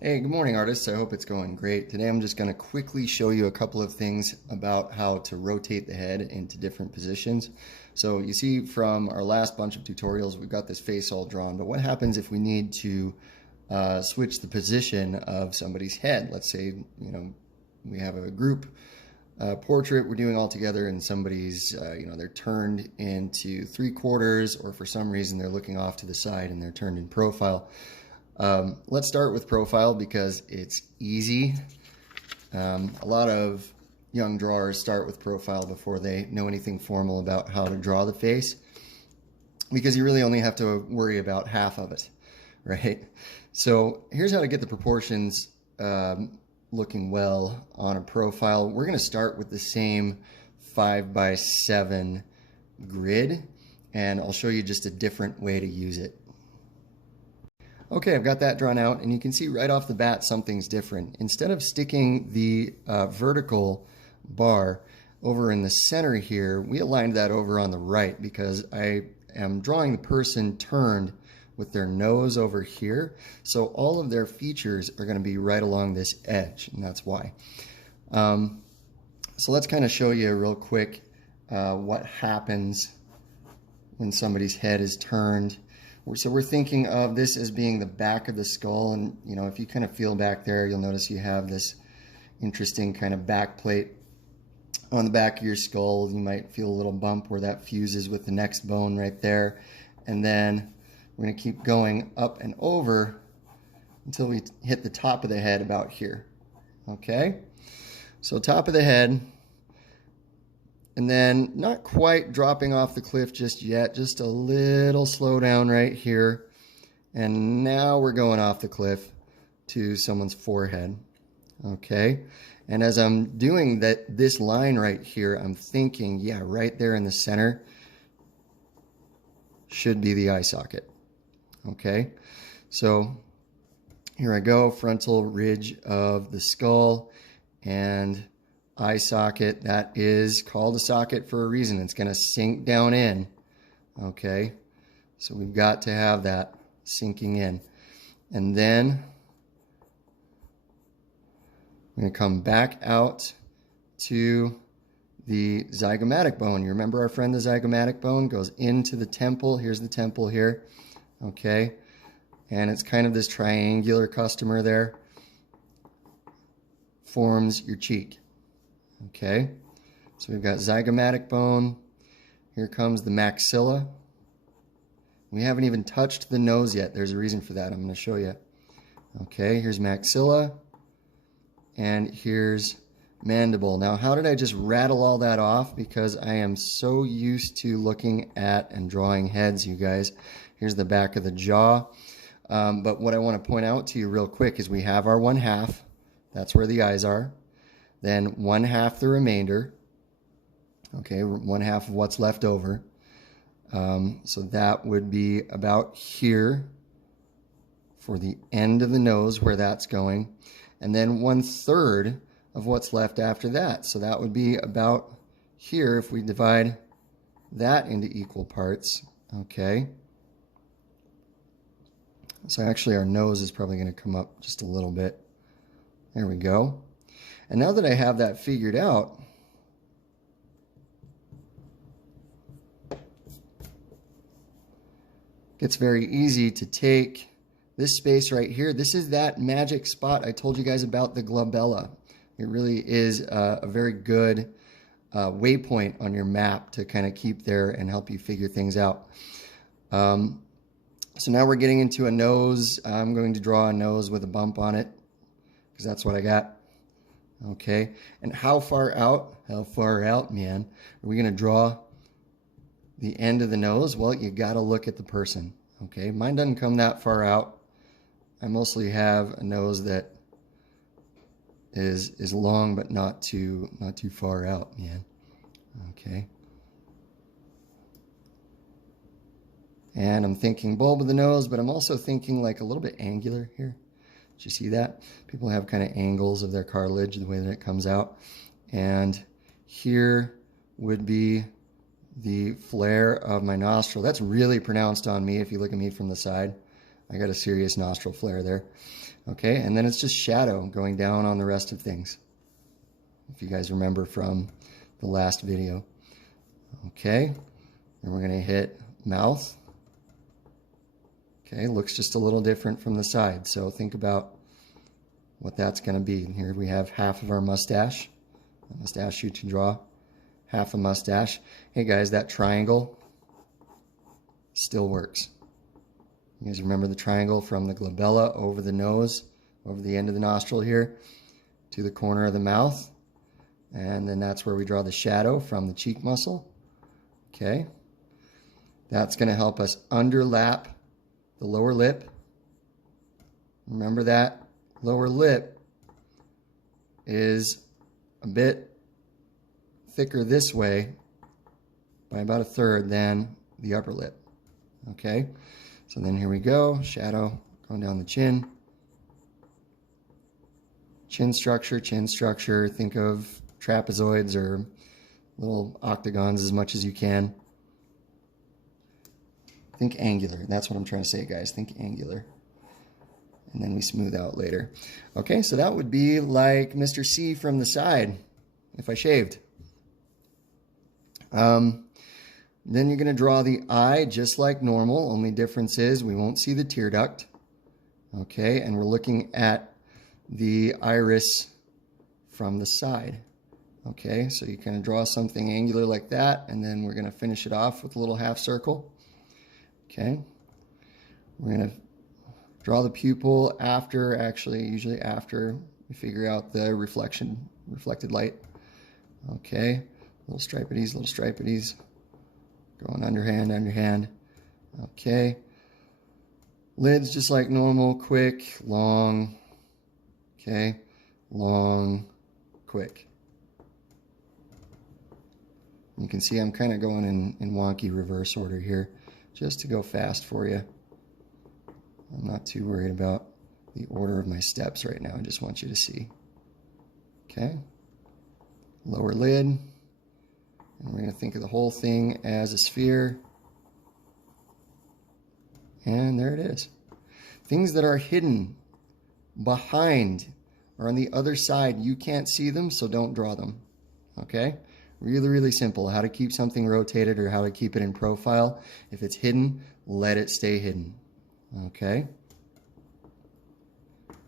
Hey, good morning, artists. I hope it's going great. Today I'm just going to quickly show you a couple of things about how to rotate the head into different positions. So you see from our last bunch of tutorials, we've got this face all drawn, but what happens if we need to switch the position of somebody's head? Let's say, we have a group portrait we're doing all together and somebody's, they're turned into 3/4, or for some reason they're looking off to the side and they're turned in profile. Let's start with profile because it's easy. A lot of young drawers start with profile before they know anything formal about how to draw the face, because you really only have to worry about half of it, right? So here's how to get the proportions looking well on a profile. We're going to start with the same 5x7 grid, and I'll show you just a different way to use it. Okay, I've got that drawn out, and you can see right off the bat something's different. Instead of sticking the vertical bar over in the center here, we aligned that over on the right because I am drawing the person turned with their nose over here. So all of their features are going to be right along this edge, and that's why. So let's kind of show you real quick what happens when somebody's head is turned. So we're thinking of this as being the back of the skull, and if you kind of feel back there, you'll notice you have this interesting kind of back plate on the back of your skull. You might feel a little bump where that fuses with the next bone right there, and then we're going to keep going up and over until we hit the top of the head about here. Okay, so top of the head. And then not quite dropping off the cliff just yet, just a little slow down right here. And now we're going off the cliff to someone's forehead. Okay. And as I'm doing this line right here, I'm thinking, yeah, right there in the center should be the eye socket. Okay. So here I go, frontal ridge of the skull and eye socket. That is called a socket for a reason. It's going to sink down in. Okay, so we've got to have that sinking in. And then we're going to come back out to the zygomatic bone. You remember our friend the zygomatic bone goes into the temple. Here's the temple here. Okay, and it's kind of this triangular customer there. Forms your cheek. Okay, so we've got zygomatic bone. Here comes the maxilla. We haven't even touched the nose yet. There's a reason for that. I'm going to show you. Okay, here's maxilla. And here's mandible. Now, how did I just rattle all that off? Because I am so used to looking at and drawing heads, you guys. Here's the back of the jaw. But what I want to point out to you real quick is we have our 1/2. That's where the eyes are. Then 1/2 the remainder. Okay, 1/2 of what's left over. So that would be about here for the end of the nose where that's going. And then 1/3 of what's left after that. So that would be about here if we divide that into equal parts. Okay. So actually our nose is probably going to come up just a little bit. There we go. And now that I have that figured out, it's very easy to take this space right here. This is that magic spot I told you guys about, the glabella. It really is a very good waypoint on your map to kind of keep there and help you figure things out. So now we're getting into a nose. I'm going to draw a nose with a bump on it because that's what I got. Okay, and how far out? How far out, man? Are we going to draw the end of the nose? Well, you got to look at the person. Okay, mine doesn't come that far out. I mostly have a nose that is long, but not too far out, man. Okay. And I'm thinking bulb of the nose, but I'm also thinking like a little bit angular here. Did you see that? People have kind of angles of their cartilage, the way that it comes out. And here would be the flare of my nostril. That's really pronounced on me if you look at me from the side. I got a serious nostril flare there. Okay, and then it's just shadow going down on the rest of things, if you guys remember from the last video. Okay, and we're going to hit mouth. Okay, looks just a little different from the side, so think about what that's going to be. And here we have half of our mustache. I'm just ask you to draw half a mustache. Hey guys, that triangle still works. You guys remember the triangle from the glabella over the nose, over the end of the nostril here, to the corner of the mouth. And then that's where we draw the shadow from the cheek muscle. Okay. That's going to help us underlap the lower lip. Remember that lower lip is a bit thicker this way by about 1/3 than the upper lip. Okay, so then here we go, shadow going down the chin. Chin structure, think of trapezoids or little octagons as much as you can. Think angular, that's what I'm trying to say, guys, think angular. And then we smooth out later. Okay, so that would be like Mr. C from the side, if I shaved. Then you're going to draw the eye just like normal. Only difference is we won't see the tear duct. Okay, and we're looking at the iris from the side. Okay, so you kind of draw something angular like that, and then we're going to finish it off with a little half circle. Okay, we're going to draw the pupil after, usually after we figure out the reflected light. Okay, little stripities, going underhand. Okay, lids just like normal, quick, long, okay, long, quick. You can see I'm kind of going in wonky reverse order here, just to go fast for you. I'm not too worried about the order of my steps right now. I just want you to see. Okay. Lower lid. And we're going to think of the whole thing as a sphere. And there it is. Things that are hidden behind or on the other side, you can't see them, so don't draw them. Okay? Really, really simple. How to keep something rotated or how to keep it in profile. If it's hidden, let it stay hidden. Okay.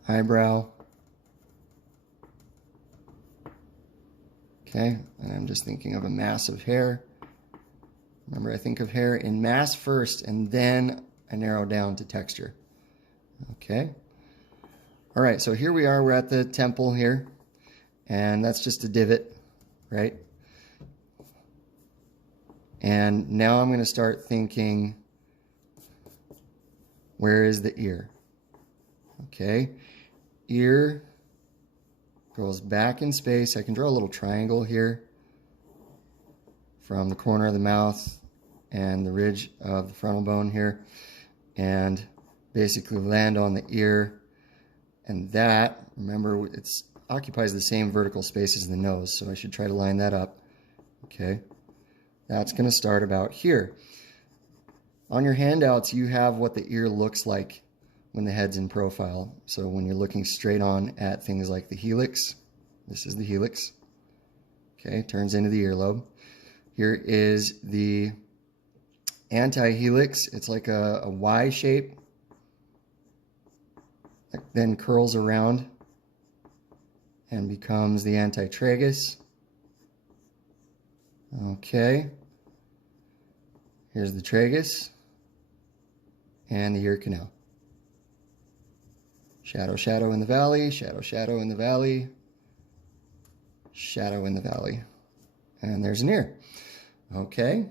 Eyebrow. Okay, and I'm just thinking of a mass of hair. Remember, I think of hair in mass first, and then I narrow down to texture. Okay. All right, so here we are. We're at the temple here, and that's just a divot, right? And now I'm going to start thinking, where is the ear? Okay, ear goes back in space. I can draw a little triangle here from the corner of the mouth and the ridge of the frontal bone here, and basically land on the ear. And that, remember, it occupies the same vertical space as the nose, so I should try to line that up. Okay, that's going to start about here. On your handouts, you have what the ear looks like when the head's in profile. So when you're looking straight on at things like the helix, this is the helix. Okay, turns into the earlobe. Here is the anti-helix. It's like a Y shape, that then curls around and becomes the antitragus. Okay, here's the tragus and the ear canal. Shadow, shadow in the valley, shadow, shadow in the valley, shadow in the valley. And there's an ear. Okay,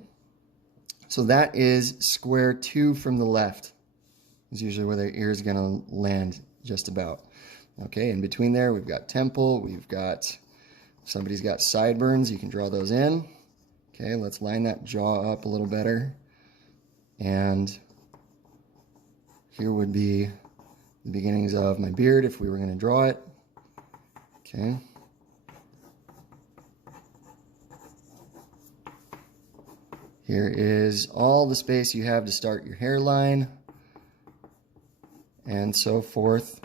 so that is square 2 from the left. Is usually where the ear is going to land, just about. Okay, in between there we've got temple, we've got, if somebody's got sideburns, you can draw those in. Okay, let's line that jaw up a little better. And here would be the beginnings of my beard if we were going to draw it. Okay. Here is all the space you have to start your hairline. and so forth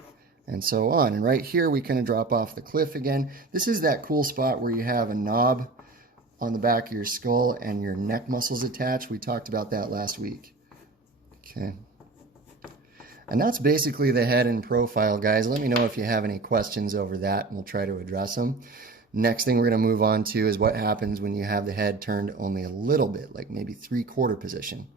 and so on. And right here, we kind of drop off the cliff again. This is that cool spot where you have a knob on the back of your skull and your neck muscles attached. We talked about that last week. Okay. And that's basically the head in profile, guys. Let me know if you have any questions over that, and we'll try to address them. Next thing we're going to move on to is what happens when you have the head turned only a little bit, like maybe 3/4 position.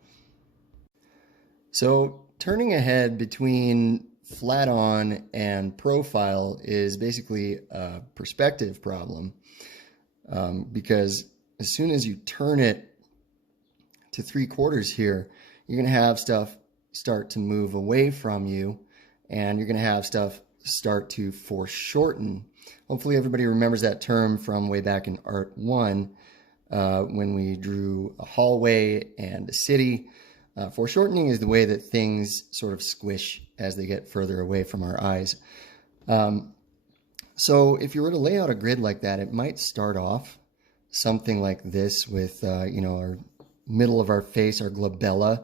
So turning a head between flat on and profile is basically a perspective problem, because as soon as you turn it to 3/4 here, you're going to have stuff start to move away from you, and you're going to have stuff start to foreshorten. Hopefully everybody remembers that term from way back in Art 1 when we drew a hallway and a city. Foreshortening is the way that things sort of squish as they get further away from our eyes. So if you were to lay out a grid like that, it might start off something like this with, our middle of our face, our glabella,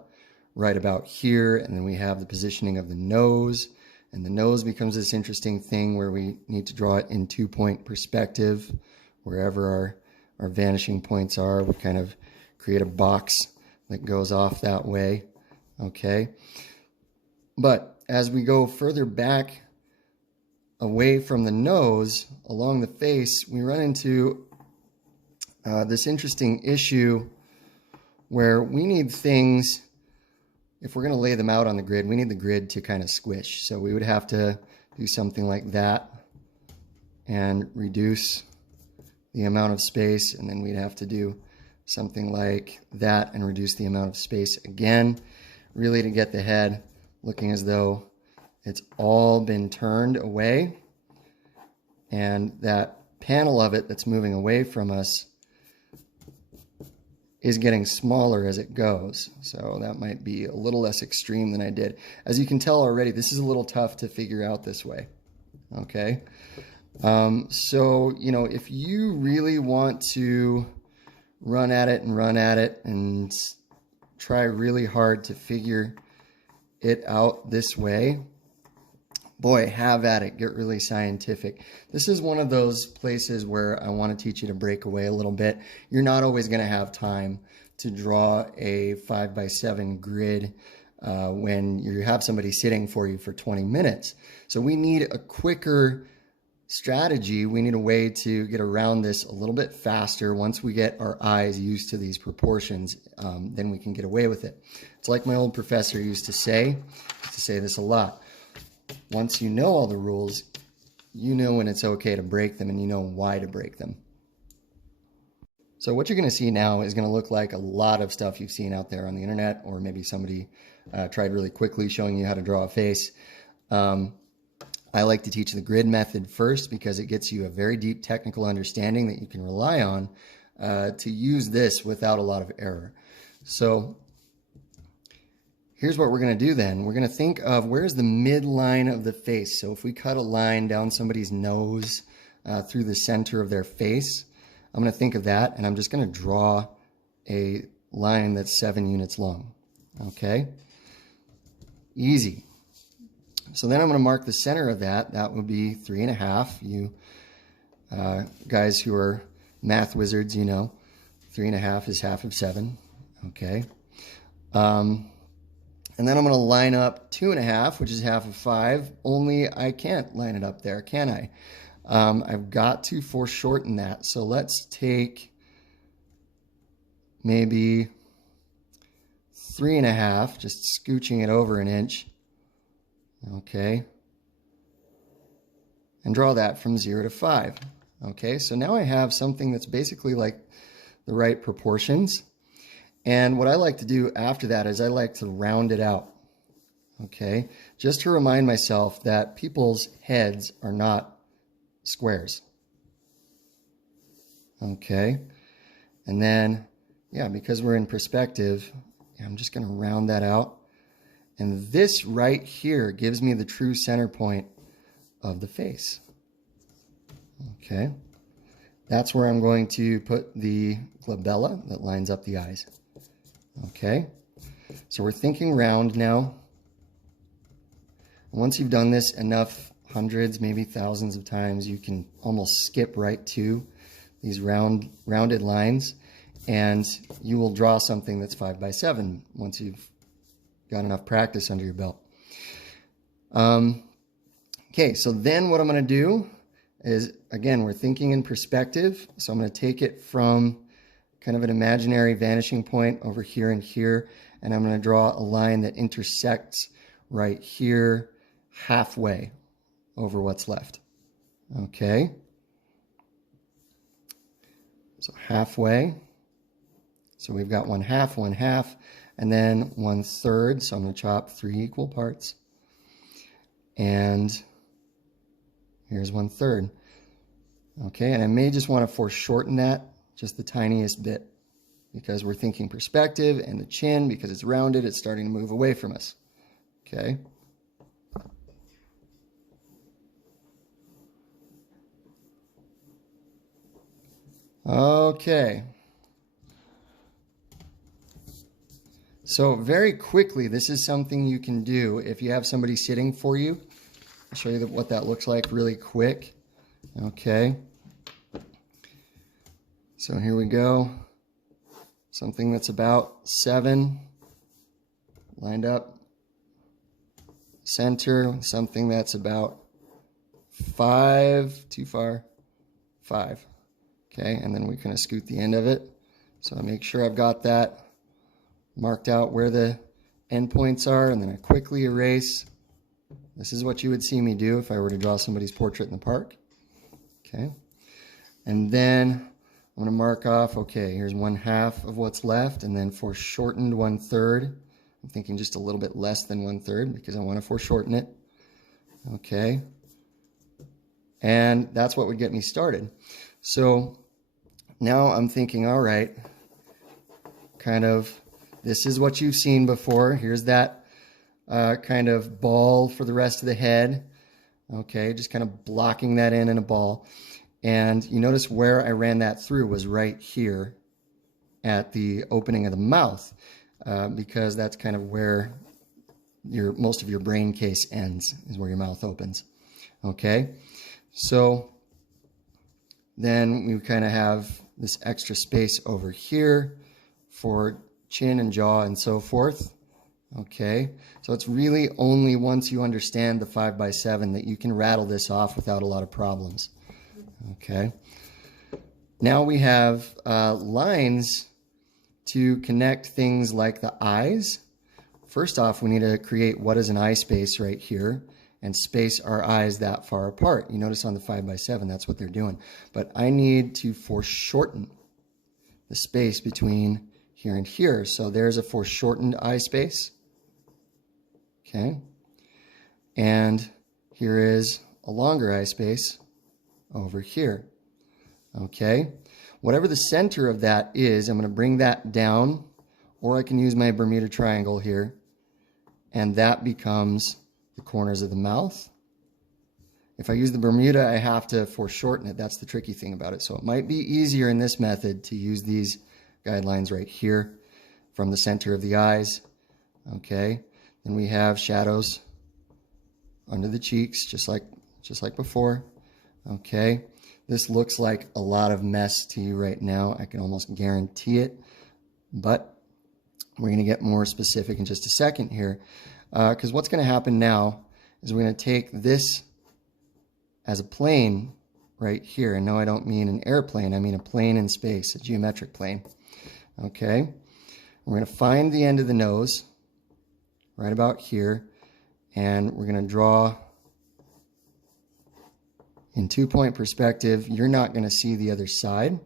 right about here. And then we have the positioning of the nose. And the nose becomes this interesting thing where we need to draw it in 2-point perspective. Wherever our vanishing points are, we kind of create a box that goes off that way. Okay. But as we go further back away from the nose along the face, we run into this interesting issue where we need things, if we're going to lay them out on the grid, we need the grid to kind of squish. So we would have to do something like that and reduce the amount of space, and then we'd have to do something like that and reduce the amount of space again, really to get the head looking as though it's all been turned away, and that panel of it that's moving away from us is getting smaller as it goes. So that might be a little less extreme than I did. As you can tell already, this is a little tough to figure out this way. Okay. So, if you really want to run at it and try really hard to figure it out this way, boy, have at it. Get really scientific. This is one of those places where I want to teach you to break away a little bit. You're not always going to have time to draw a 5x7 grid when you have somebody sitting for you for 20 minutes. So we need a quicker strategy. We need a way to get around this a little bit faster. Once we get our eyes used to these proportions, then we can get away with it. It's like my old professor used to say this a lot. Once you know all the rules, you know when it's okay to break them, and you know why to break them. So what you're going to see now is going to look like a lot of stuff you've seen out there on the internet, or maybe somebody tried really quickly showing you how to draw a face. I like to teach the grid method first because it gets you a very deep technical understanding that you can rely on to use this without a lot of error. So here's what we're going to do then. We're going to think of where's the midline of the face. So if we cut a line down somebody's nose through the center of their face, I'm going to think of that, and I'm just going to draw a line that's 7 units long. Okay? Easy. So then I'm going to mark the center of that. That would be 3.5. You guys who are math wizards, 3.5 is half of 7. Okay. And then I'm going to line up 2.5, which is half of 5, only I can't line it up there, can I? I've got to foreshorten that. So let's take maybe 3.5, just scooching it over an inch. Okay. And draw that from 0 to 5. Okay, so now I have something that's basically like the right proportions. And what I like to do after that is I like to round it out. Okay, just to remind myself that people's heads are not squares. Okay, and then, because we're in perspective, I'm just going to round that out. And this right here gives me the true center point of the face. Okay, that's where I'm going to put the glabella that lines up the eyes. Okay, so we're thinking round now. Once you've done this enough, hundreds, maybe thousands of times, you can almost skip right to these rounded lines, and you will draw something that's 5 by 7 once you've got enough practice under your belt. Okay, so then what I'm going to do is, again, we're thinking in perspective, so I'm going to take it from kind of an imaginary vanishing point over here and here, and I'm going to draw a line that intersects right here halfway over what's left. Okay, so halfway. So we've got 1/2, and then 1/3. So I'm going to chop 3 equal parts. And here's 1/3. Okay, and I may just want to foreshorten that just the tiniest bit because we're thinking perspective, and the chin, because it's rounded, it's starting to move away from us. Okay. Okay. So very quickly, this is something you can do if you have somebody sitting for you. I'll show you what that looks like really quick. Okay. So here we go. Something that's about 7 lined up. Center, something that's about 5, too far, 5. Okay, and then we kind of scoot the end of it. So I make sure I've got that marked out where the endpoints are, and then I quickly erase. This is what you would see me do if I were to draw somebody's portrait in the park. Okay, and then I'm going to mark off, okay, here's 1/2 of what's left, and then foreshortened 1/3. I'm thinking just a little bit less than 1/3 because I want to foreshorten it. Okay, and that's what would get me started. So now I'm thinking, all right, kind of, this is what you've seen before. Here's that kind of ball for the rest of the head. Okay, just kind of blocking that in a ball. And you notice where I ran that through was right here at the opening of the mouth, because that's kind of where most of your brain case ends, is where your mouth opens. Okay, so then we kind of have this extra space over here for chin and jaw and so forth. Okay, so it's really only once you understand the 5 by 7 that you can rattle this off without a lot of problems. Okay, now we have lines to connect things like the eyes. First off, we need to create what is an eye space right here and space our eyes that far apart. You notice on the 5 by 7, that's what they're doing. But I need to foreshorten the space between here and here. So there's a foreshortened eye space. Okay, and here is a longer eye space over here. Okay, whatever the center of that is, I'm going to bring that down, or I can use my Bermuda triangle here, and that becomes the corners of the mouth. If I use the Bermuda, I have to foreshorten it. That's the tricky thing about it. So it might be easier in this method to use these guidelines right here from the center of the eyes. Okay, then we have shadows under the cheeks, just like before. Okay, this looks like a lot of mess to you right now. I can almost guarantee it, but we're going to get more specific in just a second here, because what's going to happen now is we're going to take this as a plane right here. And no, I don't mean an airplane. I mean a plane in space, a geometric plane. Okay, we're going to find the end of the nose right about here, and we're going to draw in 2-point perspective. You're not going to see the other side.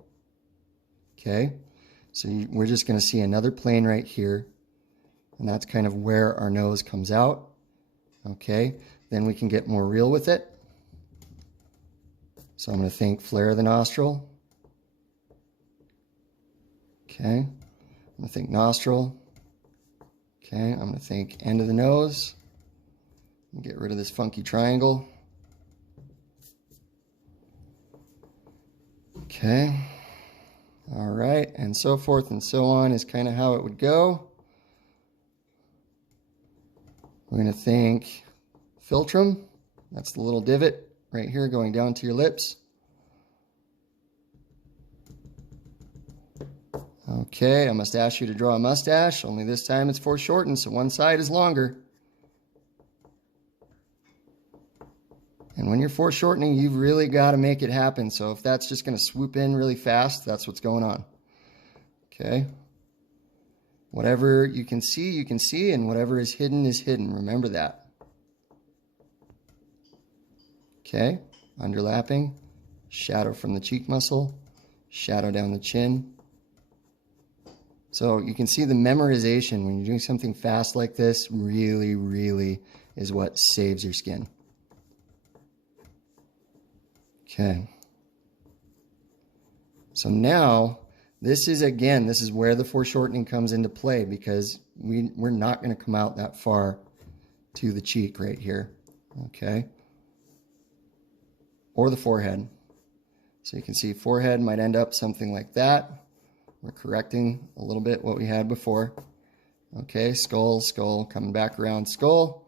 Okay, so we're just going to see another plane right here, and that's kind of where our nose comes out. Okay, then we can get more real with it. So I'm going to think flare of the nostril. Okay, I'm going to think nostril. Okay, I'm going to think end of the nose. Get rid of this funky triangle. Okay, all right, and so forth and so on is kind of how it would go. We're going to think philtrum. That's the little divot right here going down to your lips. Okay, I must ask you to draw a mustache, only this time it's foreshortened, so one side is longer. And when you're foreshortening, you've really got to make it happen. So if that's just going to swoop in really fast, that's what's going on. Okay. Whatever you can see, and whatever is hidden is hidden. Remember that. Okay. Underlapping, shadow from the cheek muscle, shadow down the chin. So you can see the memorization when you're doing something fast like this really, really is what saves your skin. Okay. So now, this is where the foreshortening comes into play, because we're not going to come out that far to the cheek right here. Okay. Or the forehead. So you can see forehead might end up something like that. We're correcting a little bit what we had before. Okay, skull, skull, coming back around skull.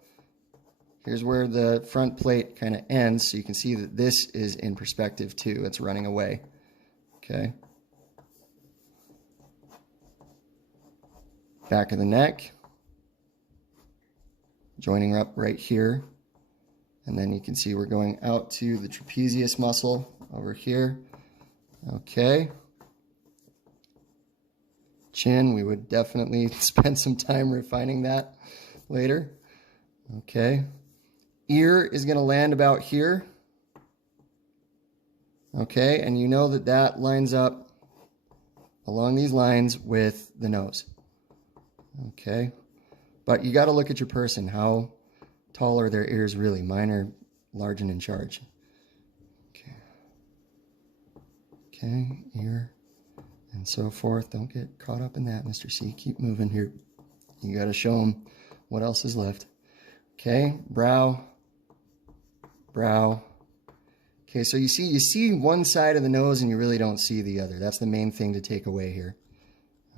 Here's where the front plate kind of ends, so you can see that this is in perspective too. It's running away. Okay. Back of the neck. Joining up right here. And then you can see we're going out to the trapezius muscle over here. Okay. Chin, we would definitely spend some time refining that later. Okay. Ear is going to land about here. Okay, and you know that that lines up along these lines with the nose. Okay, but you got to look at your person. How tall are their ears really? Mine are large and in charge. Okay. Okay, ear, and so forth. Don't get caught up in that, Mr. C. Keep moving here. You got to show them what else is left. Okay, brow. Brow. Okay, so you see one side of the nose and you really don't see the other. That's the main thing to take away here.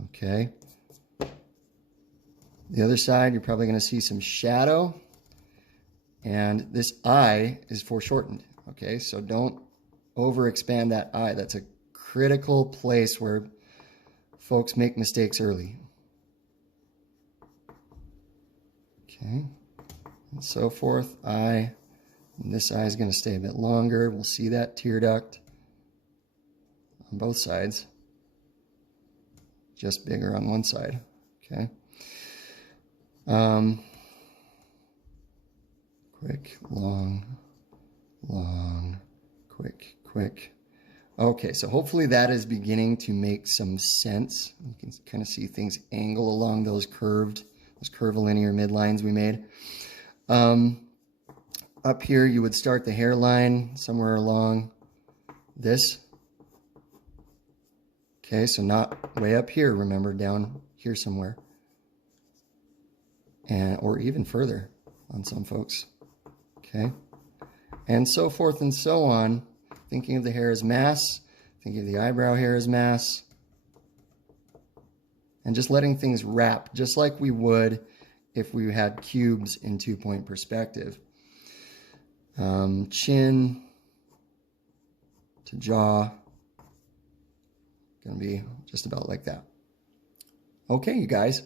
Okay. The other side, you're probably going to see some shadow. And this eye is foreshortened. Okay, so don't overexpand that eye. That's a critical place where folks make mistakes early. Okay, and so forth. Eye. And this eye is going to stay a bit longer. We'll see that tear duct on both sides. Just bigger on one side. Okay. Quick, long, long, quick, quick. Okay, so hopefully that is beginning to make some sense. You can kind of see things angle along those curvilinear midlines we made. Up here, you would start the hairline somewhere along this. Okay, so not way up here, remember, down here somewhere. Or even further on some folks. Okay, and so forth and so on. Thinking of the hair as mass, thinking of the eyebrow hair as mass. And just letting things wrap, just like we would if we had cubes in two-point perspective. Chin to jaw, gonna be just about like that. Okay, you guys,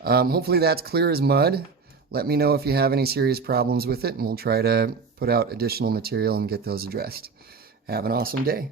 hopefully that's clear as mud. Let me know if you have any serious problems with it, and we'll try to put out additional material and get those addressed. Have an awesome day.